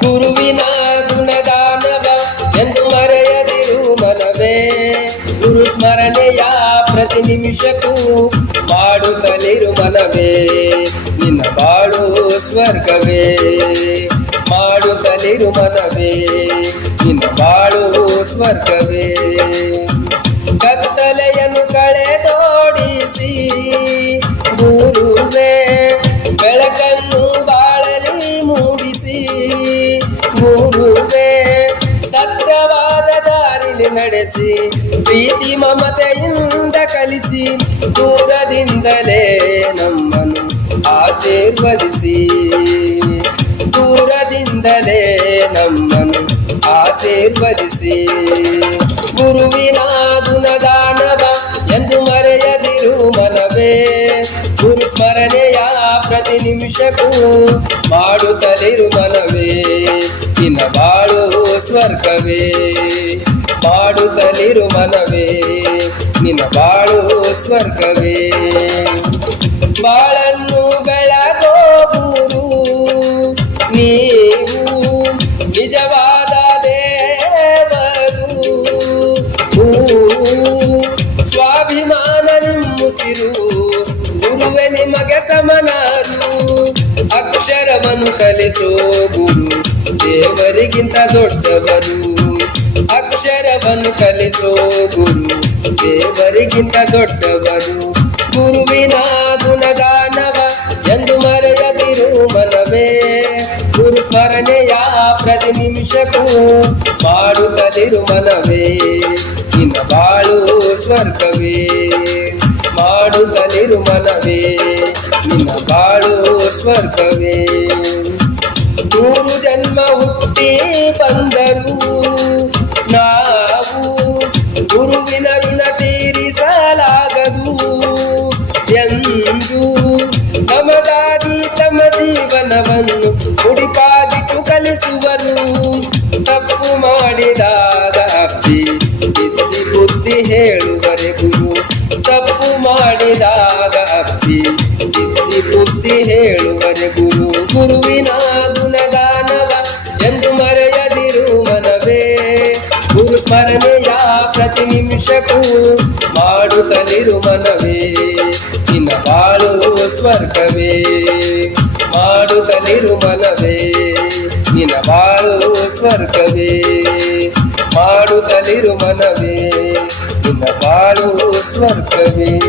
ಗುರುವಿನ ಗುಣಗಾನವ ಎಂದು ಮರೆಯದಿರು ಮನವೇ. ಗುರು ಸ್ಮರಣೆಯ ಪ್ರತಿ ನಿಮಿಷಕ್ಕೂ ಮಾಡುತ್ತಲಿರು ಮನವೇ. ನಿನ್ನ ಬಾಳು ಸ್ವರ್ಗವೇ. ಮಾಡುತ್ತಲಿರು ಮನವೇ. ನಿನ್ನ ಬಾಳು ಸ್ವರ್ಗವೇ. ಕತ್ತಲೆಯನ್ನು ಕಳೆದೋಡಿಸಿ ಗುರುವೇ ಸತ್ಯವಾದ ದಾರಿಲಿ ನಡೆಸಿ, ಪ್ರೀತಿ ಮಮತೆಯಿಂದ ಕಲಿಸಿ, ದೂರದಿಂದಲೇ ನಮ್ಮನ್ನು ಆಶೀರ್ವದಿಸಿ. ದೂರದಿಂದಲೇ ನಮ್ಮನ್ನು ಆಶೀರ್ವದಿಸಿ. ಗುರುವಿನ ಗುಣದಾನವ ಎಂದು ಮರೆಯದಿರು ಮನವೇ. ಗುರು ಸ್ಮರಣೆಯ ಪ್ರತಿ ನಿಮಿಷಕ್ಕೂ ಮಾಡುತ್ತಲಿರು ಮನವೇ. ನಿನ್ನ ಬಾಳು ಸ್ವರ್ಗವೇ. ಮಾಡುತ್ತಲಿರು ಮನವೇ. ನಿನ್ನ ಬಾಳು ಸ್ವರ್ಗವೇ. ಬಾಳನ್ನು ಬೆಳಗೋ ಗುರು, ನೀವು ನಿಜವಾದ ದೇವರು. ಸ್ವಾಭಿಮಾನ ನಿಮ್ಮುಸಿರು. ಗುರುವೆ ನಿಮಗೆ ಸಮನಾರು ಅಕ್ಷರವನ್ನು ಕಲಿಸೋ ಗುರು ದೇವರಿಗಿಂತ ದೊಡ್ಡವರು. ಅಕ್ಷರವನ್ನು ಕಲಿಸೋ ಗುರು ದೇವರಿಗಿಂತ ದೊಡ್ಡವರು. ಗುರುವಿನ ಗುಣಗಾನವ ಎಂದು ಮರೆಯದಿರು ಮನವೇ ಗುರು ಸ್ಮರಣೆಯ ಪ್ರತಿ ನಿಮಿಷಕ್ಕೂ ಮಾಡುತ್ತಲಿರು ಮನವೇ ನಿನ್ನ ಬಾಳು ಸ್ವರ್ಗವೇ. ಮಾಡುತ್ತಲಿರು ಮನವೇ, ನಿನ್ನ ಬಾಳು ಸ್ವರ್ಗವೇ. ನೂರು ಜನ್ಮ ಹುಟ್ಟಿ ಬಂದರು ನಾವು ಗುರುವಿನ ಋಣ ತೀರಿಸಲಾಗದು ಎಂದು ತಮಗಾಗಿ ತಮ್ಮ ಜೀವನವನ್ನು ಮುಡಿಪಾಗಿಟ್ಟು ಕಲಿಸುವನು. ತಪ್ಪು ಮಾಡಿದಾಗ ಅಪ್ಪಿ ಬುದ್ಧಿ ಹೇಳುವರೆ ಹೇಳುವರೆ ಗುರು ಗುರುವಿನ ಗುಣಗಾನವ, ಎಂದು ಮರೆಯದಿರು ಮನವೇ. ಗುರು ಸ್ಮರಣೆಯ ಪ್ರತಿ ನಿಮಿಷಕ್ಕೂ ಮಾಡುತ್ತಲಿರು ಮನವೇ. ನಿನ್ನ ಬಾಳು ಸ್ವರ್ಗವೇ. ಮಾಡುತ್ತಲಿರು ಮನವೇ. ನಿನ್ನ ಬಾಳು ಸ್ವರ್ಗವೇ. ಮಾಡುತ್ತಲಿರು ಮನವೇ. ನಿನ್ನ ಬಾಳು ಸ್ವರ್ಗವೇ.